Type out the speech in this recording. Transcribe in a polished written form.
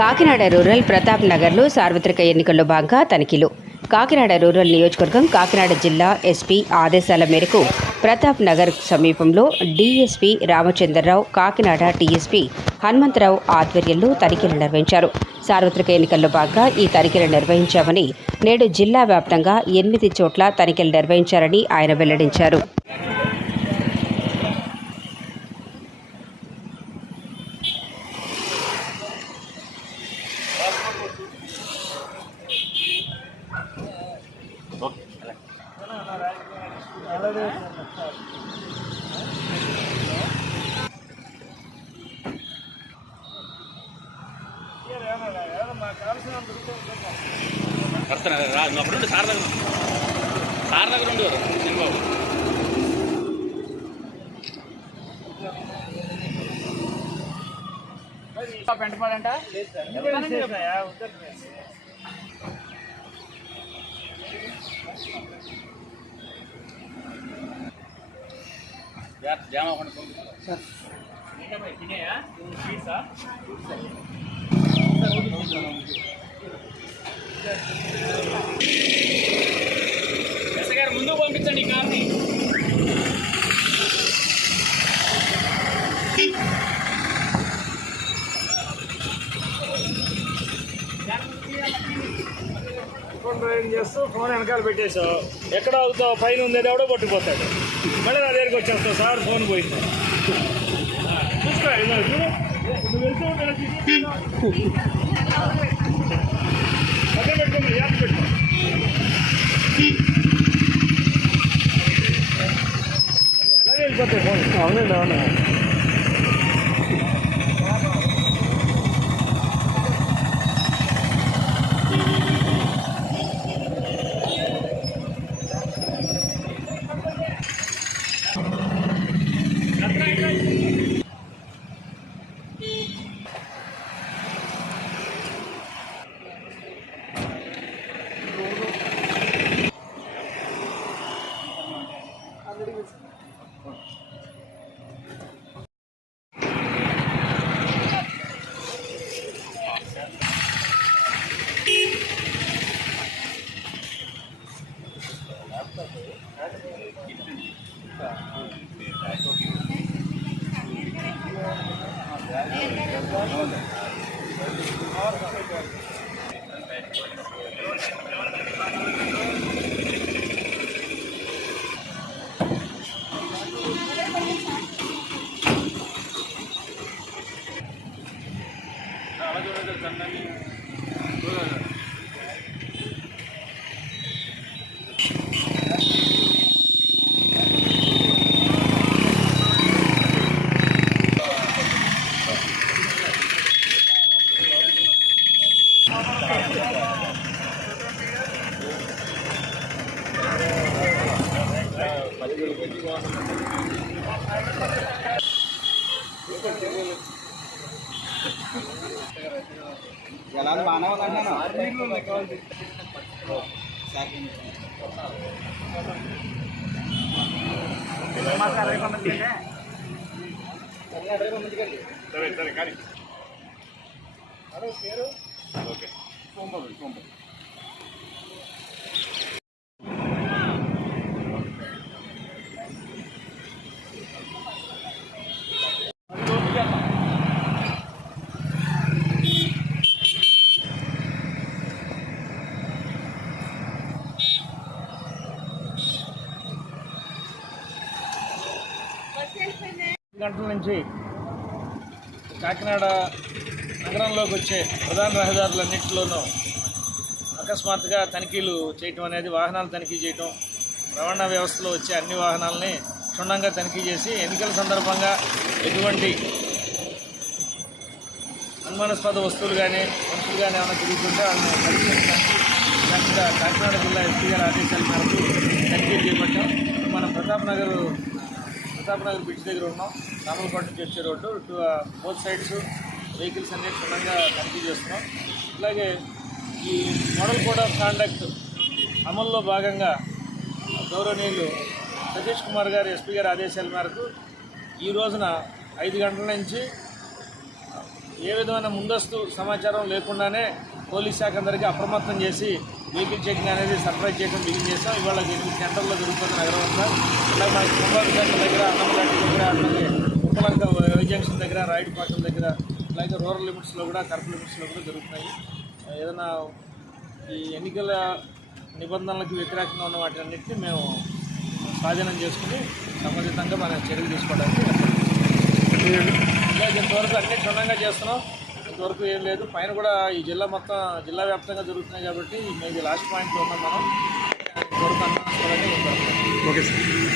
Kakinada rural Pratap నగర్లో సార్వత్రిక ఎన్నికల్లో భాగంగా తనిఖీలు. కాకినాడ రూరల్ నియోజకవర్గం కాకినాడ జిల్లా ఎస్పీ ఆదేశాల మేరకు ప్రతాప్ నగర్ సమీపంలో డీఎస్పీ రామచంద్రరావు, కాకినాడ టీఎస్పీ హనుమంతరావు ఆధ్వర్యంలో తనిఖీలు నిర్వహించారు. సార్వత్రిక ఎన్నికల్లో భాగంగా ఈ తనిఖీలు నిర్వహించామని, నేడు జిల్లా వ్యాప్తంగా 8 చోట్ల తనిఖీలు నిర్వహించారని ఆయన వెల్లడించారు. సార్ దగ్గర ఉండు చిన్నబాబు. పెంటపాడంట జామ గారు ముందుకు పంపించండి ఈ కార్ని. డ్రైవింగ్ చేస్తూ ఫోన్ వెనకాల పెట్టేసావు, ఎక్కడ అవుతావు, పైన ఉండేది ఎవడో పట్టుకుపోతాడు, మళ్ళీ నా దగ్గరికి వచ్చేస్తావు, సార్ ఫోన్ పోయింది చూసుకో. నువ్వు వెళ్తూ ఉంటాడు పక్కన పెట్టుకోండి, యాప్ పెట్టుకో. అలాగే వెళ్ళిపోతాయి ఫోన్. అవునండి, అవునా. ఎలా మానవ సరే కానీ ఓకే. గంటల నుంచి కాకినాడ నగరంలోకి వచ్చే ప్రధాన రహదారులన్నింటిలోనూ అకస్మాత్తుగా తనిఖీలు చేయటం అనేది, వాహనాలు తనిఖీ చేయటం, రవాణా వ్యవస్థలో వచ్చే అన్ని వాహనాలని క్షుణ్ణంగా తనిఖీ చేసి ఎన్నికల సందర్భంగా ఎటువంటి అనుమానాస్పద వస్తువులు కానీ మనుషులు కానీ ఏమైనా తిరుగుతుంటే వాళ్ళని పరిశీలించడానికి కాకినాడ జిల్లా ఎస్పీ గారి ఆదేశాల మేరకు తనిఖీలు చేపట్టాం. మనం ప్రతాప్ నగర్ బ్రిడ్జ్ దగ్గర ఉన్నాం. రామలకోట నుంచి వచ్చే రోడ్డు బోత్ సైడ్స్ వెహికల్స్ అన్ని క్షుణ్ణంగా తనిఖీ చేస్తున్నాం. అలాగే ఈ మోడల్ కోడ్ ఆఫ్ కాండక్ట్ అమల్లో భాగంగా గౌరవనీయులు సతీష్ కుమార్ గారు ఎస్పీ గారి ఆదేశాల మేరకు ఈ రోజున 5 గంటల నుంచి ఏ విధమైన ముందస్తు సమాచారం లేకుండానే పోలీస్ శాఖ అందరికీ అప్రమత్తం చేసి వెహికల్ చెకింగ్ అనేది సర్ప్రైజ్ చేయడం బిగిన్ చేస్తాం. ఇవాళ 8 సెంటర్లో జరుగుతుంది నగరం అంతా. అలాగే మనకి కుంభారు సెంటర్ దగ్గర, అన్నమగడ్డ దగ్గర, అలాగే ఉప్పలంక జంక్షన్ దగ్గర, రాయుడుపాకల దగ్గర, అలాగే రూరల్ లిమిట్స్లో కూడా, కర్ఫ్యూ లిమిట్స్లో కూడా జరుగుతున్నాయి. ఏదైనా ఈ ఎన్నికల నిబంధనలకు వ్యతిరేకంగా ఉన్న వాటిన్నింటినీ మేము స్వాధీనం చేసుకుని సంబంధితంగా మనం చర్యలు తీసుకోవడానికి ఇంతవరకు అన్ని క్షుణ్ణంగా చేస్తున్నాం. ఇంతవరకు ఏం లేదు. పైన కూడా ఈ జిల్లా మొత్తం జిల్లా వ్యాప్తంగా జరుగుతున్నాయి కాబట్టి ఇది లాస్ట్ పాయింట్లో ఉన్నాం మనం. ఇంతవరకు అన్నీ ఉంటాం. Okay sir.